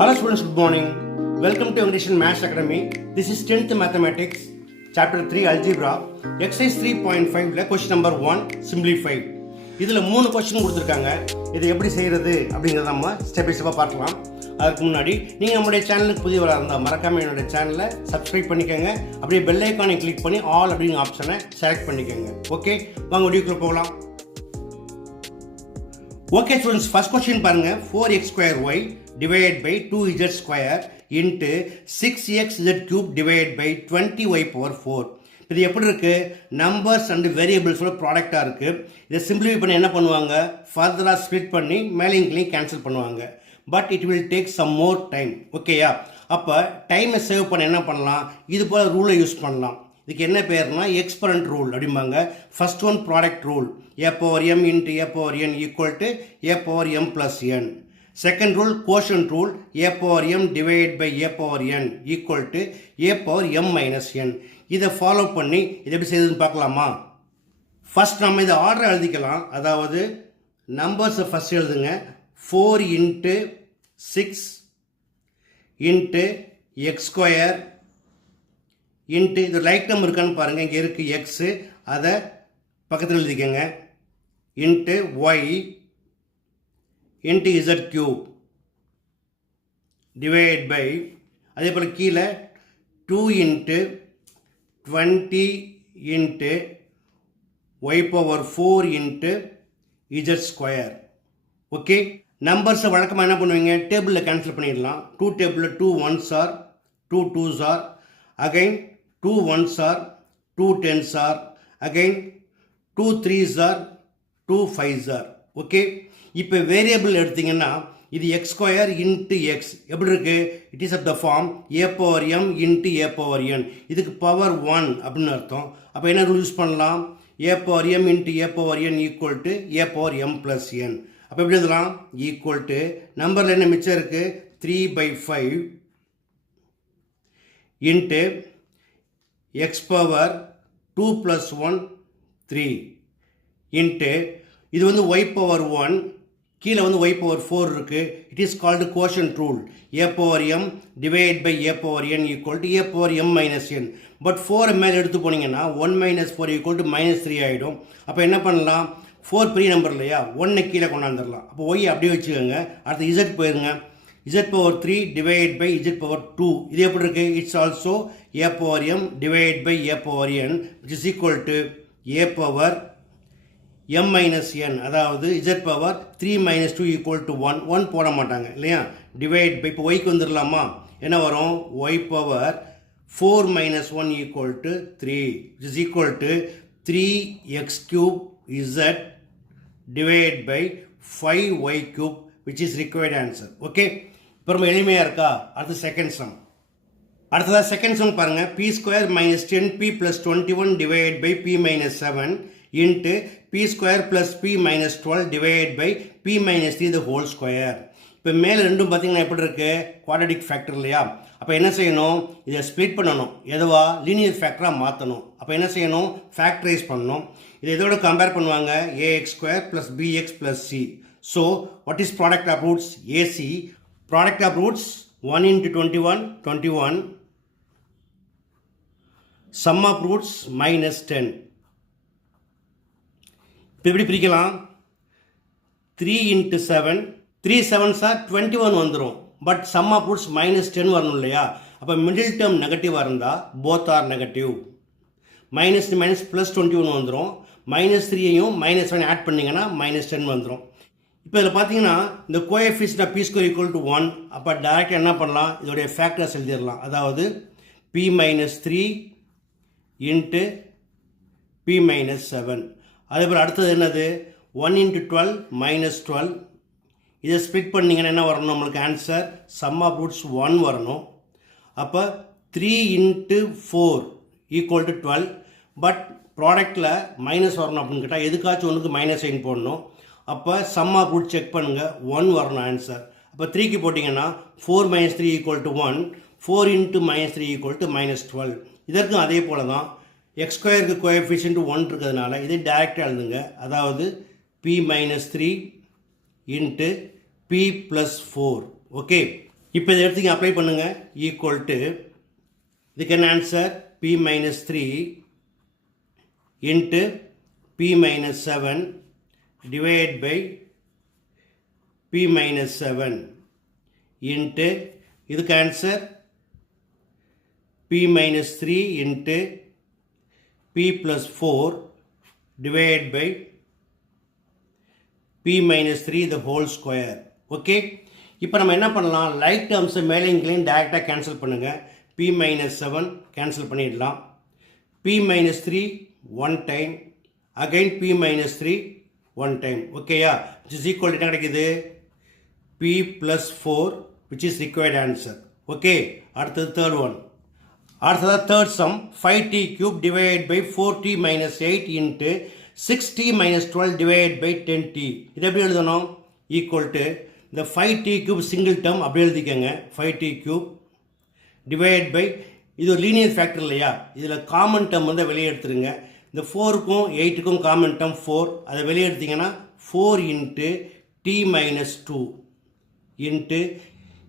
Hello students, good morning. Welcome to English and Maths Academy. This is 10th Mathematics, Chapter 3 Algebra, Exercise 3.5 question number 1, Simplify. இதில் 3 question கொடுத்துருக்காங்க. இதை எப்படி செய்கிறது அப்படிங்கிறத நம்ம ஸ்டெப் பை ஸ்டெப்பாக பார்க்கலாம். அதுக்கு முன்னாடி நீங்கள் நம்முடைய சேனலுக்கு புதியவராக இருந்தால் மறக்காமல் என்னுடைய சேனலை சப்ஸ்கிரைப் பண்ணிக்கோங்க. அப்படியே பெல் ஐக்கானை கிளிக் பண்ணி ஆல் அப்படிங்கிற ஆப்ஷனை செலக்ட் பண்ணிக்கோங்க. ஓகே, வாங்க வீடியோக்குள்ளே போகலாம். ஓகே ஸ்டூடெண்ட்ஸ், ஃபர்ஸ்ட் கொஸ்டின் பாருங்க. 4x square y divided by 2z square into 6x z cube divided by 20y power 4. இது எப்படி இருக்கு? நம்பர்ஸ் அண்ட் வேரியபிள்ஸோட ப்ராடக்டாக இருக்கு. இதை சிம்பிளிஃபை பண்ணி என்ன பண்ணுவாங்க? ஃபர்தராக ஸ்ப்ளிட் பண்ணி மேலேயும் கீழே கேன்சல் பண்ணுவாங்க. But it will take some more time. ஓகேயா? அப்போ டைமை சேவ் பண்ண என்ன பண்ணலாம்? இது போல் ரூலை யூஸ் பண்ணலாம். இதுக்கு என்ன பேர்னா எக்ஸ்பரண்ட் ரூல் அப்படிம்பாங்க. First one product rule, a power m into a power n equal to a power m plus n. Second rule quotient rule, a power m divided by a power n equal to a power m minus n. இதை follow பண்ணி இதை எப்படி செய்யுதுன்னு பார்க்கலாமா? First நம்ம இதை order எழுதிக்கலாம். அதாவது நம்பர்ஸை ஃபர்ஸ்ட் எழுதுங்க. 4 into 6 into x square into இது லைட் நம்பர் இருக்கான்னு பாருங்கள். இங்கே இருக்குது எக்ஸு, அதை பக்கத்தில் எழுதிக்கங்க. Into y into z cube divide by, அதே போல் கீழே 2 into 20 into y power 4 into z square. Okay, நம்பர்ஸை வழக்கமாக என்ன பண்ணுவீங்க? டேபிளில் கேன்சல் பண்ணிடலாம். 2 டேபிளில் 2 1s are 2 2s are, again 2 1s are 2 10s are, again 2 3s are 2 5s are. Okay, இப்போ வேரியபிள் எடுத்தீங்கன்னா இது எக்ஸ் ஸ்கொயர் இன்ட்டு எக்ஸ் எப்படி இருக்கு? It is of the form a power m into a power n. இதுக்கு power 1 அப்படின்னு அர்த்தம். அப்போ என்ன ரூல் யூஸ் பண்ணலாம்? A power m into a power n equal to a power m plus n. அப்போ எப்படி எழுதலாம்? ஈக்குவல் டு நம்பரில் என்ன மிச்சம் இருக்குது? 3/5 இன்ட்டு எக்ஸ் பவர் 2 + 1 3 இன்ட்டு இது வந்து ஒய் பவர் 1, கீழே வந்து ஒய் பவர் 4 இருக்குது. It is called quotient rule. A power m divide by a power n equal to a power m minus n. But 4 மேலே எடுத்து போனீங்கன்னா 1 - 4 ஈக்குவல் டு -3 ஆகிடும். அப்போ என்ன பண்ணலாம்? 4 பெரிய நம்பர் இல்லையா, 1 கீழே கொண்டாந்துடலாம். அப்போ ஒய் அப்படியே வச்சுக்கோங்க. அடுத்து இசட் போயிருங்க. z power 3 divided by z power 2. இது எப்படி இருக்கு? It's also a power m divided by a power n which is equal to a power m minus n. அதாவது z power 3 minus 2 equal to 1. 1 போட மாட்டாங்க இல்லையா? Divide by, இப்போ ஒய்க்கு வந்துடலாமா? என்ன வரும்? y power 4 minus 1 equal to 3 which is equal to 3x cube z divided by 5y cube which is required answer. Okay, இப்போ ரொம்ப எளிமையாக இருக்கா? அடுத்து செகண்ட் சம். அடுத்ததாக செகண்ட் சம் பாருங்கள். P square minus 10p + 21 divide by p - 7 into p square plus p - 12 divide by p - 3 the whole square. இப்போ மேலே ரெண்டும் பார்த்தீங்கன்னா எப்படி இருக்குது? குவாட்ரடிக் ஃபேக்டர் இல்லையா? அப்போ என்ன செய்யணும்? இதை ஸ்ப்ளிட் பண்ணணும். எதுவா? லீனியர் ஃபேக்டராக மாற்றணும். அப்போ என்ன செய்யணும்? ஃபேக்டரைஸ் பண்ணணும். இதை இதோட கம்பேர் பண்ணுவாங்க. ax² + bx + c. So, what is product of roots? AC. Product of roots 1 into 21, 21. Sum of roots -10. இப்போ எப்படி பிரிக்கலாம்? 3 into 7. 3 7s are 21 வந்துடும். பட் sum of roots -10 வரணும் இல்லையா? அப்போ மிடில் டேர்ம் நெகட்டிவாக இருந்தால் both are negative. Minus minus plus 21 வந்துடும். -3யையும் -1 ஆட் பண்ணிங்கன்னா -10 வந்துடும். இப்போ இதில் பார்த்தீங்கன்னா இந்த coefficient of p square equal to 1. அப்போ டேரெக்டாக என்ன பண்ணலாம்? இதோடைய ஃபேக்டர்ஸ் எழுதிடலாம். அதாவது p - 3 இன்ட்டு p - 7. அதே போல் அடுத்தது என்னது? 1 into 12 - 12. இதை ஸ்ப்ளிட் பண்ணிங்கன்னா என்ன வரணும்? நம்மளுக்கு ஆன்சர் சம் ஆஃப் ரூட்ஸ் 1 வரணும். அப்போ 3 into 4 ஈக்குவல் டு 12. பட் ப்ராடக்டில் மைனஸ் வரணும் அப்படின்னு கேட்டால் எதுக்காச்சும் ஒன்றுக்கு -9 போடணும். அப்போ சம் ஆஃப் ரூட் செக் பண்ணுங்கள். 1 வரணும் ஆன்சர். அப்போ 3க்கு போட்டிங்கன்னா 4 - 3 equal to 1. 4 into -3 equal to -12. இதற்கும் அதே போல் தான். எக்ஸ் ஸ்கொயருக்கு கோஎஃபிஷியன்ட் 1 இருக்கிறதுனால இதை டைரெக்டாக எழுதுங்க. அதாவது p - 3 into p plus 4. Okay, இப்போ இதை எடுத்து அப்ளை பண்ணுங்கள். ஈக்குவல் டு இதுக்கு என்ன answer? p minus 3 into p minus 7 divided by p minus 7 into இதுக்கு answer p minus 3 into p plus 4 divided by p minus 3 the whole square. Okay, இப்போ நம்ம என்ன பண்ணலாம்? லைக் டேர்ம்ஸை மேலேயும் டைரெக்டாக கேன்சல் பண்ணுங்கள். p minus 7 கேன்சல் பண்ணிடலாம். p minus 3 1 time, again p minus 3 1 time. ஓகேயா? which is equal to என்ன கிடைக்குது? p plus 4 which is required answer. Okay, அடுத்தது தேர்ட் ஒன். அடுத்தது third sum 5t cube divided by 4t minus 8 into 6t minus 12 divided by 10t. இது எப்படி எழுதணும்? Equal to இந்த 5t cube single term அப்படி எழுதிக்கங்க. 5t cube divide by இது ஒரு linear factor இல்லையா? இதில் காமன் டேர்ம் வந்து வெளியே எடுத்துருங்க. இந்த 4க்கும் 8க்கும் காமன் டேர்ம் 4, அதை வெளியே எடுத்திங்கன்னா 4 இன்ட்டு t மைனஸ் 2 இன்ட்டு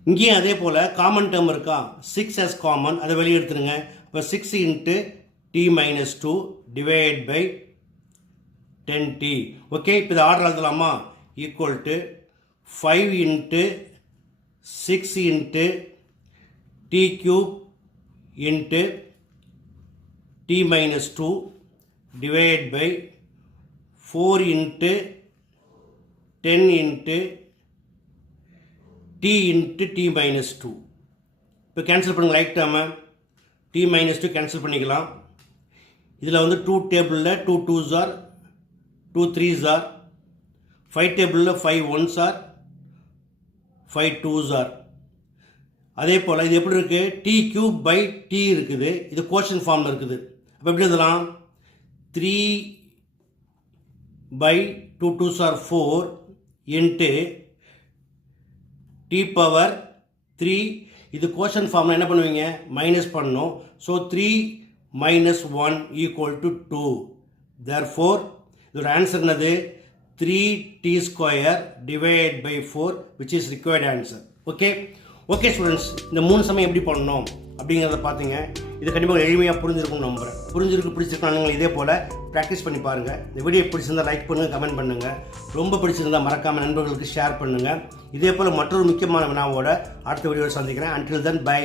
இங்கேயும் அதே போல் காமன் டேர்ம் இருக்கா? 6 as காமன், அதை வெளியே எடுத்துருங்க. இப்போ 6 into t minus 2 divide by 10t. Okay, இப்போ இது ஆர்டர் எழுதலாமா? Equal to 5 into 6 into t cube into t minus 2 divided by 4 into 10 into t into t minus 2. இப்போ கேன்சல் பண்ணுங்க. லைக் டேர்மை t minus 2 கேன்சல் பண்ணிக்கலாம். இதில் வந்து 2 டேபிளில் 2 2s are 2 3s are 5 டேபிளில் 5 1s are 5 2s are. அதே போல் இது எப்படி இருக்குது? t cube by t இருக்குது. இது கோஷன் ஃபார்மில் இருக்குது. அப்போ எப்படி எழுதலாம்? 3 by 2 2s are 4 into t power 3. இது கோஷன் ஃபார்மில் என்ன பண்ணுவீங்க? மைனஸ் பண்ணணும். So 3 minus 1 equal to 2. therefore இதோட ஆன்சர் என்னது? 3t square divided by 4 which is required answer. Okay okay students, இந்த 3 சமயம் எப்படி பண்ணணும் அப்படிங்கிறத பார்த்தீங்க. இது கண்டிப்பாக எளிமையாக புரிஞ்சிருக்கும்னு நம்புகிறேன். பிடிச்சிருக்கா நீங்கள் இதே போல் ப்ராக்டிஸ் பண்ணி பாருங்கள். இந்த வீடியோ பிடிச்சிருந்தால் லைக் பண்ணுங்கள், கமெண்ட் பண்ணுங்கள். ரொம்ப பிடிச்சிருந்தால் மறக்காமல் நண்பர்களுக்கு ஷேர் பண்ணுங்கள். இதே போல் மற்றொரு முக்கியமான வினாவோட அடுத்த வீடியோவில் சந்திக்கிறேன். until then bye.